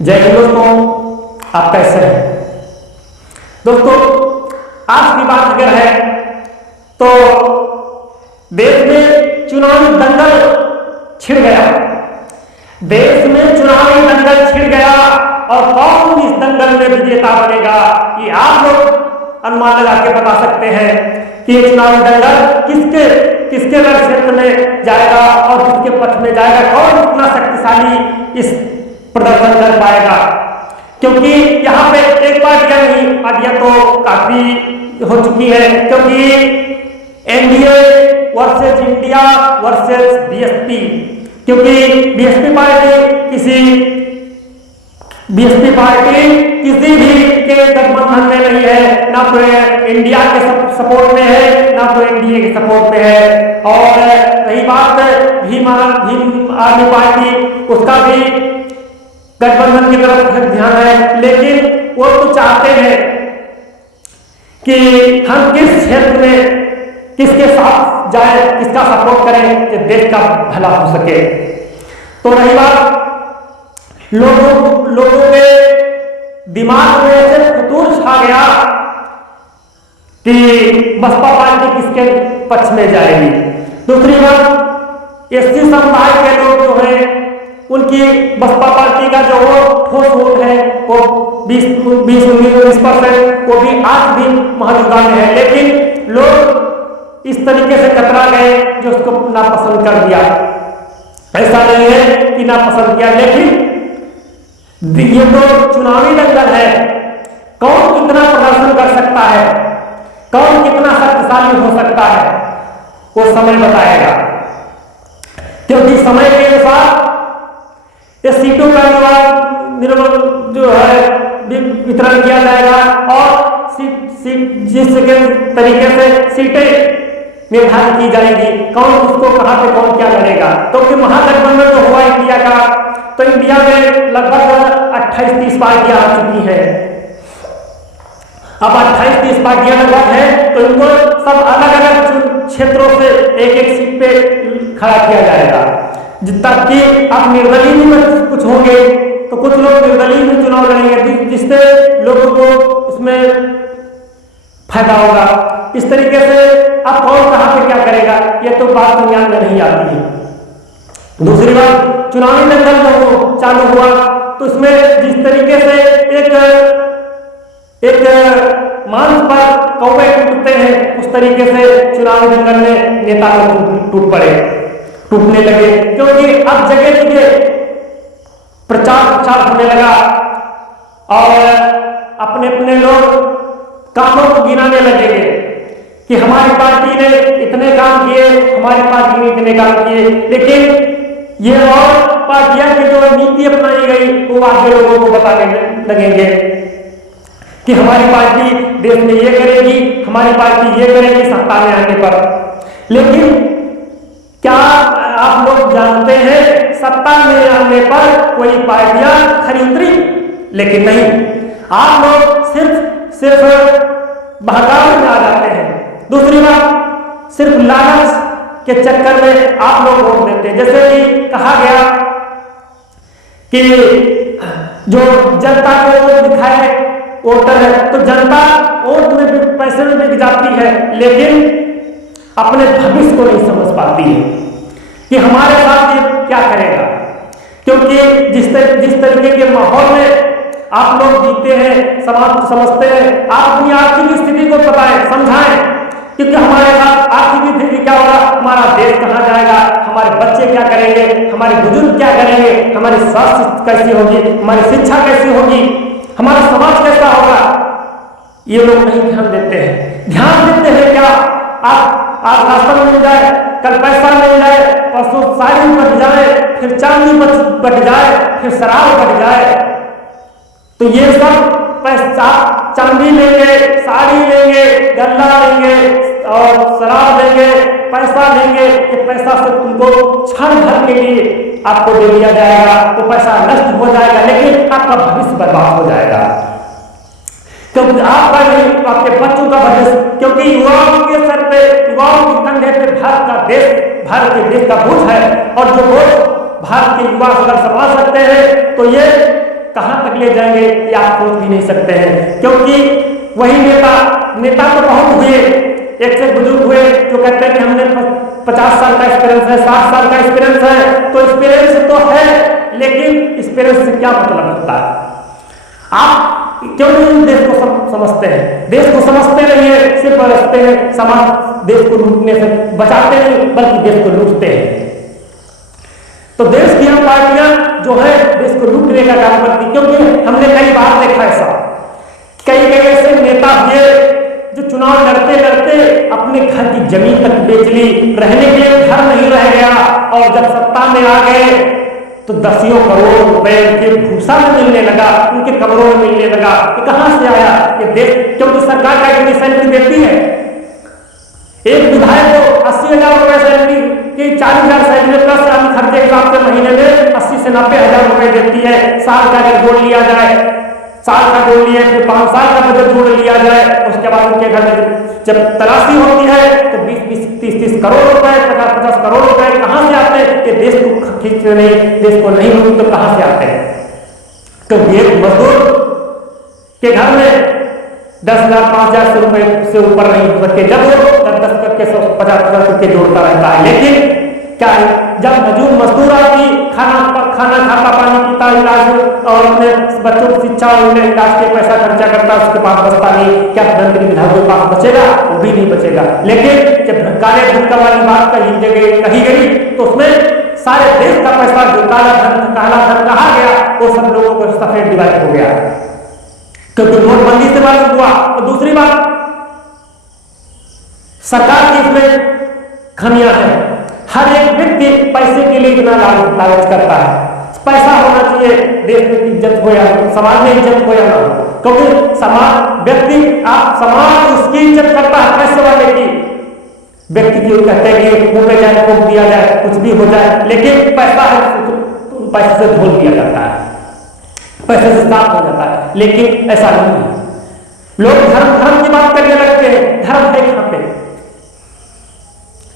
जय हिंद दोस्तों, आप कैसे हैं? दोस्तों, आज की बात अगर है तो देश में चुनावी दंगल छिड़ गया। देश में चुनावी दंगल छिड़ गया और कौन इस दंगल में विजेता बनेगा ये आप लोग अनुमान लगा के बता सकते हैं कि ये चुनावी दंगल किसके रण क्षेत्र में जाएगा और किसके पक्ष में जाएगा, कौन इतना शक्तिशाली इस प्रदर्शन कर पाएगा। क्योंकि यहाँ पे एक पार्टियां नहीं, पार्टियां तो काफी हो चुकी है, क्योंकि NDA versus India versus BSP, क्योंकि बीएसपी पार्टी किसी भी के गठबंधन में नहीं है, ना तो इंडिया के सपोर्ट में है ना तो एनडीए के सपोर्ट में है। और रही बात भीम आर्मी पार्टी, उसका भी गठबंधन की तरफ ध्यान है, लेकिन वो तो चाहते हैं कि हम किस क्षेत्र में किसके साथ जाए, किसका सपोर्ट करें कि देश का भला हो सके। तो रही बात लोगों के दिमाग में ऐसे फितूर छा गया कि बसपा पार्टी किसके पक्ष में जाएगी। दूसरी बात, एससी समुदाय के लोग जो हैं उनकी बसपा पार्टी का जो ठोस वोट है वो 20-19% वो भी आज भी मौजूदा में है, लेकिन लोग इस तरीके से कतरा गए जो उसको नापसंद कर दिया। ऐसा नहीं है कि नापसंद किया, लेकिन ये तो चुनावी दंगल है, कौन कितना प्रदर्शन कर सकता है, कौन कितना शक्तिशाली हो सकता है, वो समय बताएगा। क्योंकि समय के अनुसार ये सीटों का जो है वितरण किया जाएगा और जिस तरीके से सीटें निर्धारित की जाएगी, कौन उसको कहां पे कौन क्या लड़ेगा। तो कि महागठबंधन जो हुआ इंडिया का, तो इंडिया में लगभग 28-30 पार्टियां आ चुकी हैं। अब 28-30 पार्टियां लगभग हैं, तो इनको सब अलग अलग क्षेत्रों से एक सीट पे खड़ा किया जाएगा। जितना कि अब निर्दलीय में कुछ होंगे तो कुछ लोग निर्दलीय में चुनाव लड़ेंगे, जिससे लोगों को इसमें फायदा होगा। इस तरीके से अब कौन कहां पे क्या करेगा ये तो बात संज्ञान में नहीं आती है। दूसरी बात, चुनावी दंगल जो चालू हुआ तो इसमें जिस तरीके से एक मंच पर कौवे टूटते हैं, उस तरीके से चुनावी दंगल में नेता लोग टूटने लगे, क्योंकि अब जगह जगह प्रचार होने लगा और अपने अपने लोग कामों को गिनाने लगेंगे कि हमारी पार्टी ने इतने काम किए, हमारी पार्टी ने इतने काम किए। लेकिन ये और पार्टियां की जो नीति अपनाई गई वो आगे लोगों को बताने लगेंगे कि हमारी पार्टी देश में ये करेगी, हमारी पार्टी ये करेगी सत्ता में आने पर। लेकिन क्या आप लोग जानते हैं सत्ता में आने पर कोई पार्टियां खरी उतरी? लेकिन नहीं, आप लोग सिर्फ बहकावे में आ जाते हैं। दूसरी बात, सिर्फ लालच के चक्कर में आप लोग वोट देते हैं। जैसे कि कहा गया कि जो जनता को वोट दिखाए वोटर है, तो जनता वोट में पैसे में बिक जाती है, लेकिन अपने भविष्य को नहीं समझ पाती है कि हमारे साथ ये क्या करेगा। क्योंकि जिस तरीके के माहौल में आप लोग जीते हैं, समझते हैं, आप अपनी आर्थिक स्थिति को बताएं, समझाएं, क्योंकि हमारे साथ आर्थिक स्थिति क्या होगा, हमारा देश कहां जाएगा, हमारे बच्चे क्या करेंगे, हमारे बुजुर्ग क्या करेंगे, हमारी स्वास्थ्य कैसी होगी, हमारी शिक्षा कैसी होगी, हमारा समाज कैसा होगा, ये लोग नहीं ध्यान देते हैं। ध्यान देते हैं क्या, आज राशन मिल जाए, कल पैसा मिल जाए, परसों साड़ी बढ़ जाए, फिर चांदी बढ़ जाए, फिर शराब बढ़ जाए। तो ये सब पैसा, चांदी लेंगे, साड़ी लेंगे, गल्ला लेंगे और शराब लेंगे, पैसा लेंगे, कि पैसा से तुमको क्षण भर के लिए आपको दे दिया जाएगा, तो पैसा नष्ट हो जाएगा, लेकिन आपका भविष्य बर्बाद हो जाएगा। क्योंकि आपका नहीं, आपके बच्चों का भविष्य, क्योंकि युवाओं के सर पे, युवाओं के कंधे पे भारत के देश का बोझ है। और जो बोझ भारत के युवा अगर संभाल सकते हैं तो ये कहां तक ले जाएंगे ये आप सोच भी नहीं सकते हैं। क्योंकि वही नेता तो बहुत हुए, एक से बुजुर्ग हुए जो कहते हैं कि हमने 50 साल का एक्सपीरियंस है, 60 साल का एक्सपीरियंस है। तो एक्सपीरियंस तो है, लेकिन एक्सपीरियंस से क्या मतलब होता है? आप क्यों नहीं देश को समझते हैं? देश को समझते नहीं है, सिर्फ बरसते हैं, समाज देश को लूटने से बचाते नहीं बल्कि देश को लूटते हैं। तो देश की हम पार्टियां जो है देश को लूटने का काम करती, क्योंकि हमने कई बार देखा ऐसा, कई ऐसे नेता हुए जो चुनाव लड़ते लड़ते अपने घर की जमीन तक बेच ली, रहने के लिए घर नहीं रह गया, और जब सत्ता में आ गए तो दसियों करोड़ रुपए उनके भूसा में मिलने लगा, उनके कमरों में मिलने लगा। ये कहां से आया? ये देश, क्योंकि सरकार का इतनी सैलरी देती है। एक विधायक को 80,000 रुपए सैलरी की 40,000 सैलरी प्लस खर्चे के हिसाब से महीने में 80 से 90,000 रुपए देती है। साल का अगर जोड़ लिया जाए, साल का जोड़ लिया, फिर 5 साल का बजट जोड़ लिया जाए, उसके बाद उनके घर में जब तलाशी होती है तो 20-20, 30-30 करोड़ रुपए, 50-50 करोड़ रुपए कहां से आते हैं? ये देश को खींचने नहीं, देश को नहीं लूट तो कहां से आते हैं? क्योंकि एक मजदूर के घर में 10,000, 5,000 रुपए से ऊपर नहीं हो सकते, जब वो 10 करके 50-50 करके जोड़ता रहता है। लेकिन क्या है, जब मजदूर आदमी खाना खाता, पानी पीता, इलाज और अपने बच्चों की शिक्षा और इलाज के पैसा खर्चा करता, उसके पास बचता नहीं, क्या मंत्री विधायक के पास बचेगा? वो भी नहीं बचेगा। लेकिन जब काले धन वाली बात कही गई तो उसमें सारे देश का पैसा जो काला धन कहा गया, वो सब लोगों को सफेद डिवाइड हो गया, क्योंकि नोटबंदी से मालूम हुआ। और दूसरी बात, सरकार की इसमें खामियां हैं। हर एक व्यक्ति पैसे के लिए इतना लालच करता है, पैसा होना चाहिए, देश में इज्जत हो या समाज में इज्जत हो या ना हो, क्योंकि समाज उसकी इज्जत करता है पैसे वाले की। व्यक्ति की कहते हैं कि मुंह में जाए फूंक दिया जाए, कुछ भी हो जाए, लेकिन पैसा है तो पैसे से धो दिया जाता है, पैसे से साफ हो जाता है। लेकिन ऐसा नहीं है। लोग धर्म की बात करने लगते हैं, धर्म है कहां पे?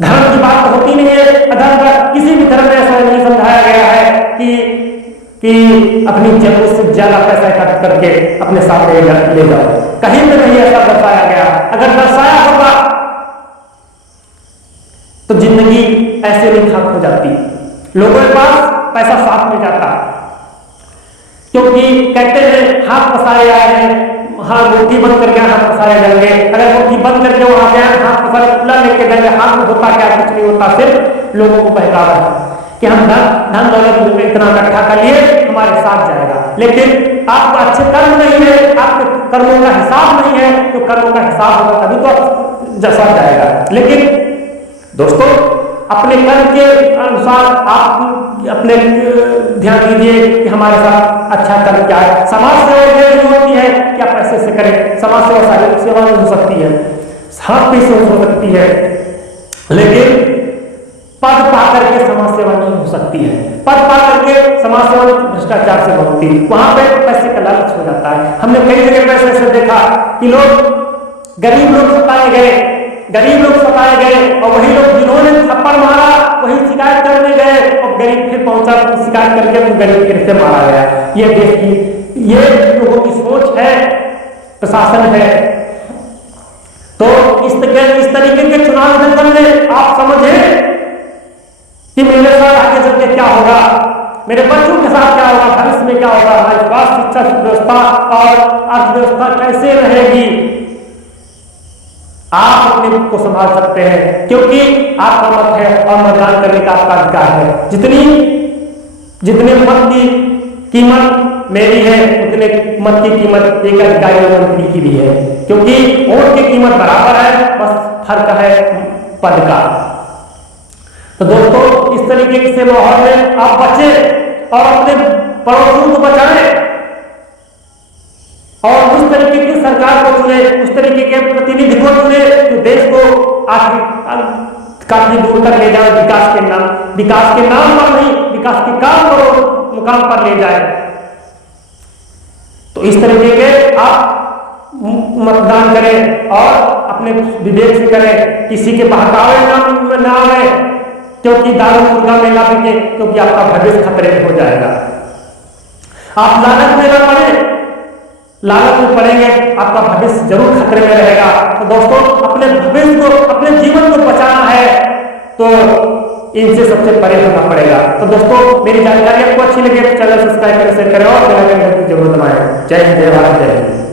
धर्म की बात होती नहीं है। अधर्म का किसी भी धर्म में ऐसा नहीं समझाया गया है कि अपनी जरूरत से ज्यादा पैसा इकट्ठा करके अपने साथ ले जाओ, कहीं पे नहीं ऐसा दर्शाया गया। अगर दर्शाया होगा तो जिंदगी ऐसे नहीं खत्म हो जाती, लोगों के पास पैसा साथ में जाता, क्योंकि कहते हैं हाथ पसारे आए हैं, हाँ मुट्ठी बंद करके हाथ पसारे जाएंगे। अगर मुट्ठी बंद करके वहां से हाथ पसारे खुला लेके जाएंगे, हाथ में होता क्या? कुछ नहीं होता, सिर्फ लोगों को बहकावा है कि हम धन दौलत में इतना इकट्ठा कर लिए, हमारे साथ जाएगा। लेकिन आपका अच्छे कर्म नहीं है, आपके कर्मों का हिसाब नहीं है, तो कर्मों का हिसाब होगा तभी तो जैसा जाएगा। लेकिन दोस्तों, अपने कर्म के अनुसार आप अपने ध्यान दीजिए कि हमारे साथ अच्छा कर्म क्या है। समाज सेवा ये नहीं होती है कि आप पैसे से करें, समाज सेवा नहीं हो सकती है, हाथ पैसे हो सकती है, लेकिन पद पा करके समाज सेवा नहीं हो सकती है। पद पा करके समाज सेवा भ्रष्टाचार से होती है, वहां पे पैसे का लालच हो जाता है। हमने कई जगह पैसे से देखा कि गरीब लोग सताए गए, और वही लोग जिन्होंने थप्पड़ मारा वही शिकायत करने गए, और गरीब फिर पहुंचा शिकायत करके गरीब फिर से मारा गया। ये देश की, ये लोगों की सोच है, प्रशासन है। तो इस तरीके के चुनाव दंगल में आप समझे कि मेरे साथ आगे चल के क्या होगा, मेरे बच्चों के साथ क्या होगा, भविष्य में क्या होगा, हमारी स्वास्थ्य शिक्षा व्यवस्था और अर्थव्यवस्था कैसे रहेगी। आप अपने को संभाल सकते हैं, क्योंकि आपका मत है और मतदान करने का आपका अधिकार है। जितने मत की कीमत मेरी है, उतने मत की कीमत एक अधिकारी और मंत्री की भी है, क्योंकि वोट की कीमत बराबर है, बस फर्क है पद का। तो दोस्तों, इस तरीके से माहौल में आप बचें और अपने पड़ोसियों को बचाएं, और उस तरीके की सरकार को चुने, उस तरीके के प्रतिनिधि को चुने जो देश को काफी दूर तक ले जाए, विकास के नाम पर नहीं, विकास के काम को मुकाम पर ले जाए। तो इस तरीके के आप मतदान करें और अपने विवेक से करें, किसी के बहकावे ना आए, क्योंकि दारू मुर्गा में ना बिके, क्योंकि आपका भविष्य खतरे में हो जाएगा। आप लालच में लालच में पड़ेंगे आपका भविष्य जरूर खतरे में रहेगा। तो दोस्तों अपने भविष्य को, अपने जीवन को बचाना है तो इनसे सबसे परे होना पड़ेगा। तो दोस्तों मेरी जानकारी आपको अच्छी लगे तो चैनल सब्सक्राइब करें, शेयर करें और बेल आइकन जरूर दबाएं। जय हिंद, जय भारत, जय हिंद।